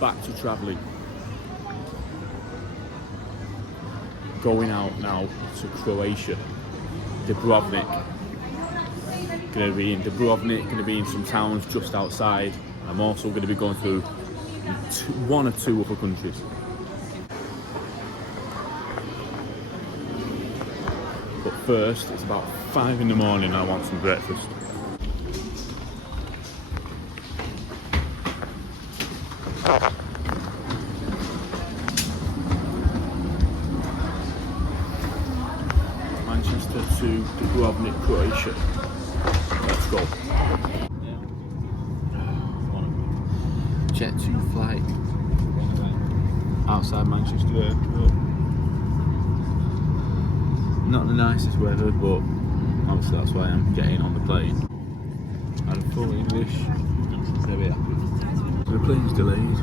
back to travelling. Going out now to Croatia, Dubrovnik. Going to be in Dubrovnik, going to be in some towns just outside. I'm also going to be going through one or two other countries. But first, it's about 5 in the morning. I want some breakfast. Manchester to Dubrovnik, Croatia. Let's go. Jet 2 flight outside Manchester Airport. Not the nicest weather, but obviously that's why I'm getting on the plane. And full English, very happy. The plane's delayed.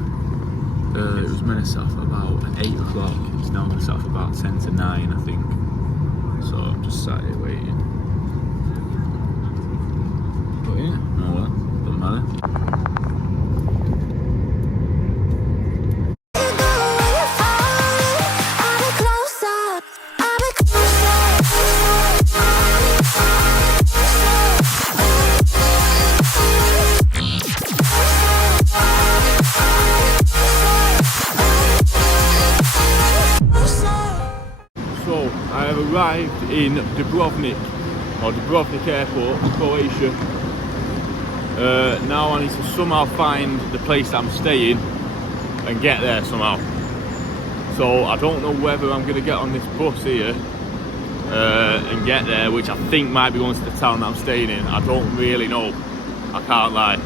It was meant to set off about 8 o'clock. It's now going to set off about 10 to 9, I think. So I'm just sat here waiting. But yeah, oh well, doesn't matter. I have arrived in Dubrovnik Airport, Croatia. Now I need to somehow find the place that I'm staying and get there somehow. So I don't know whether I'm going to get on this bus here and get there, which I think might be going to the town that I'm staying in. I don't really know, I can't lie.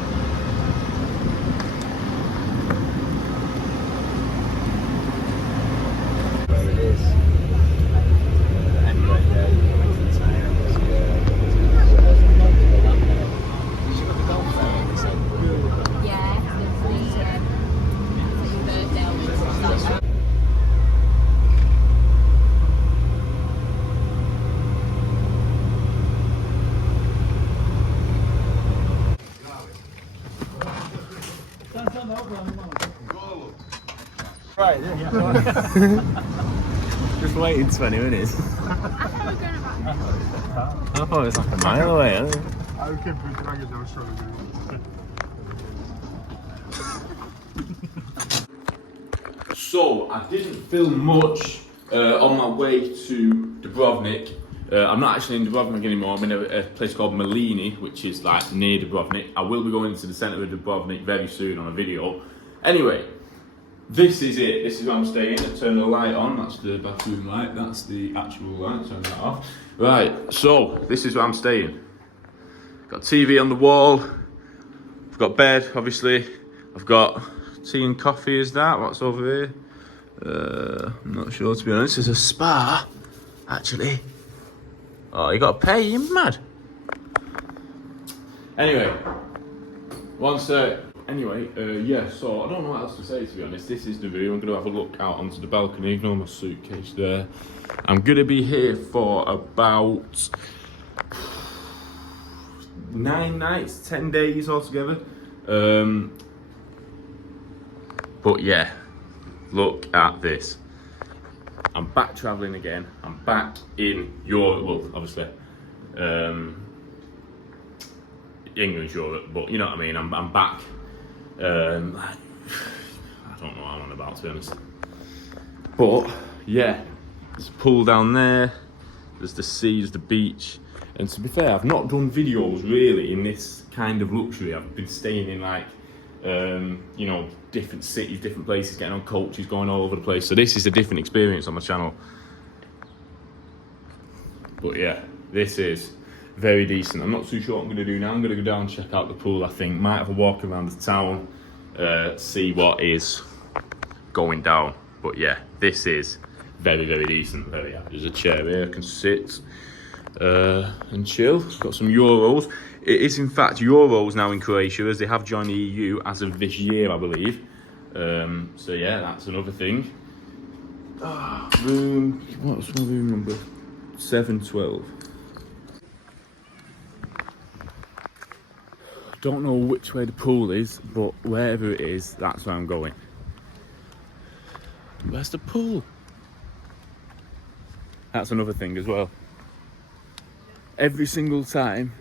Right, yeah. Just waiting 20 minutes. I thought it was like a mile away. So I didn't film much on my way to Dubrovnik. I'm not actually in Dubrovnik anymore. I'm in a place called Mlini, which is like near Dubrovnik. I will be going into the centre of Dubrovnik very soon on a video. Anyway, this is it. This is where I'm staying. I turn the light on. That's the bathroom light. That's the actual light. Turn that off. Right. So this is where I'm staying. Got TV on the wall. I've got bed, obviously. I've got tea and coffee. Is that what's over here? I'm not sure, to be honest. There's a spa, actually. Oh, you got to pay. You're mad. Anyway, one sec. Anyway, yeah, so I don't know what else to say, to be honest. This is the room. I'm going to have a look out onto the balcony. Ignore my suitcase there. I'm going to be here for about 9 nights, 10 days altogether. But yeah, look at this. I'm back travelling again. I'm back in Europe, well, obviously. England's Europe, but you know what I mean. I'm back. I don't know what I'm on about, to be honest. But yeah, there's a pool down there. There's the sea, there's the beach. And to be fair, I've not done videos really in this kind of luxury. I've been staying in like, you know, different cities, different places, getting on coaches, going all over the place. So this is a different experience on my channel. But yeah, this is very decent. I'm not too sure what I'm going to do now. I'm going to go down and check out the pool, I think. Might have a walk around the town, see what is going down. But yeah, this is very, very decent. Very happy. There's a chair here I can sit and chill. It's got some Euros. It is in fact Euros now in Croatia, as they have joined the EU as of this year, I believe. So yeah, that's another thing. Room, what's my room number? 712. Don't know which way the pool is, but wherever it is, that's where I'm going. Where's the pool? That's another thing as well. Every single time,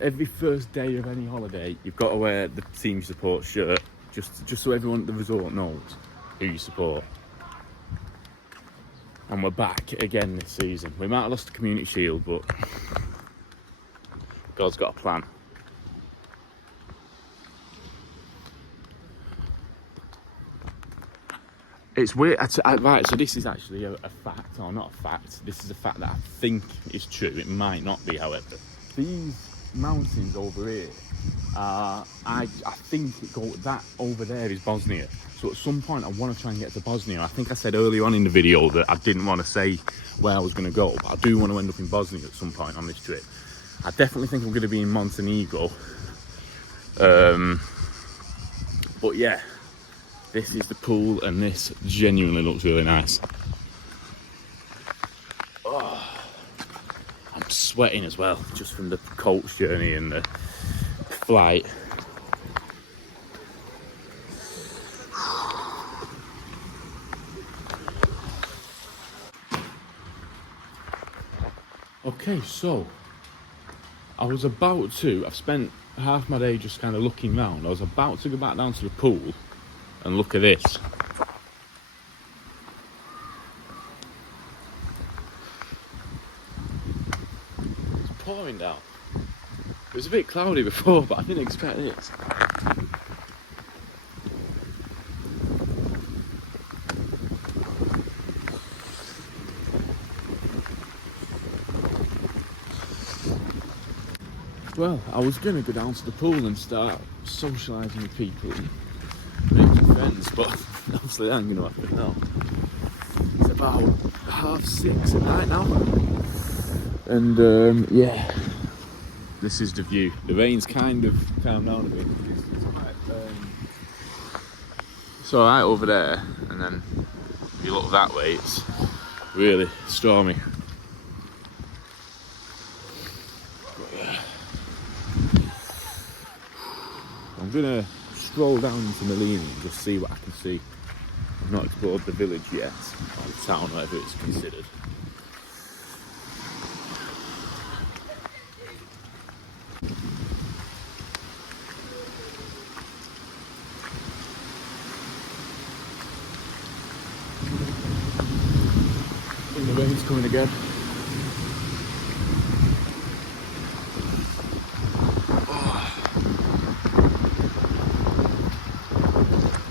every first day of any holiday, you've got to wear the team support shirt, just so everyone at the resort knows who you support. And we're back again this season. We might have lost the Community Shield, but God's got a plan. It's weird. Right, so this is actually a fact, or not a fact. This is a fact that I think is true. It might not be, however. These mountains over here, I think that over there is Bosnia. So at some point I want to try and get to Bosnia. I think I said earlier on in the video that I didn't want to say where I was going to go, but I do want to end up in Bosnia at some point on this trip. I definitely think I'm going to be in Montenegro. But yeah. This is the pool, and this genuinely looks really nice. Oh, I'm sweating as well, just from the coach journey and the flight. Okay, so I've spent half my day just kind of looking around. I was about to go back down to the pool and look at this. It's pouring down. It was a bit cloudy before, but I didn't expect this. Well, I was going to go down to the pool and start socialising with people and making friends, but obviously that ain't going to happen now. It's about 6:30 at night now. And yeah, this is the view. The rain's kind of calmed down a bit. It's alright over there, and then if you look that way, it's really stormy. I'm gonna stroll down into Mlini and just see what I can see. I've not explored the village yet, or the town, whatever it's considered. I think the rain's coming again.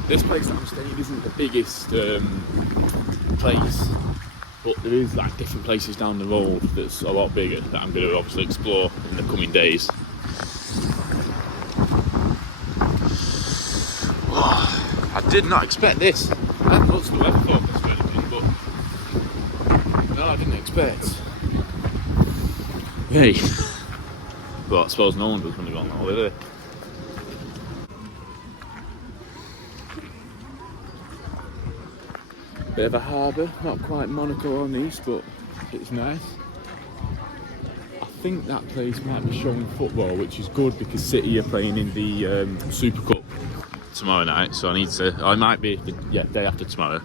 This place that I'm staying isn't the biggest place, but there is like different places down the road that's a lot bigger that I'm going to obviously explore in the coming days. Oh, I did not expect this. I hadn't looked at the weather forecast or anything, but no, I didn't expect. Hey, but I suppose no one does when they go on holiday. Bit of a harbour, not quite Monaco or Nice, but it's nice. I think that place might be showing football, which is good because City are playing in the Super Cup tomorrow night, so I might be, day after tomorrow.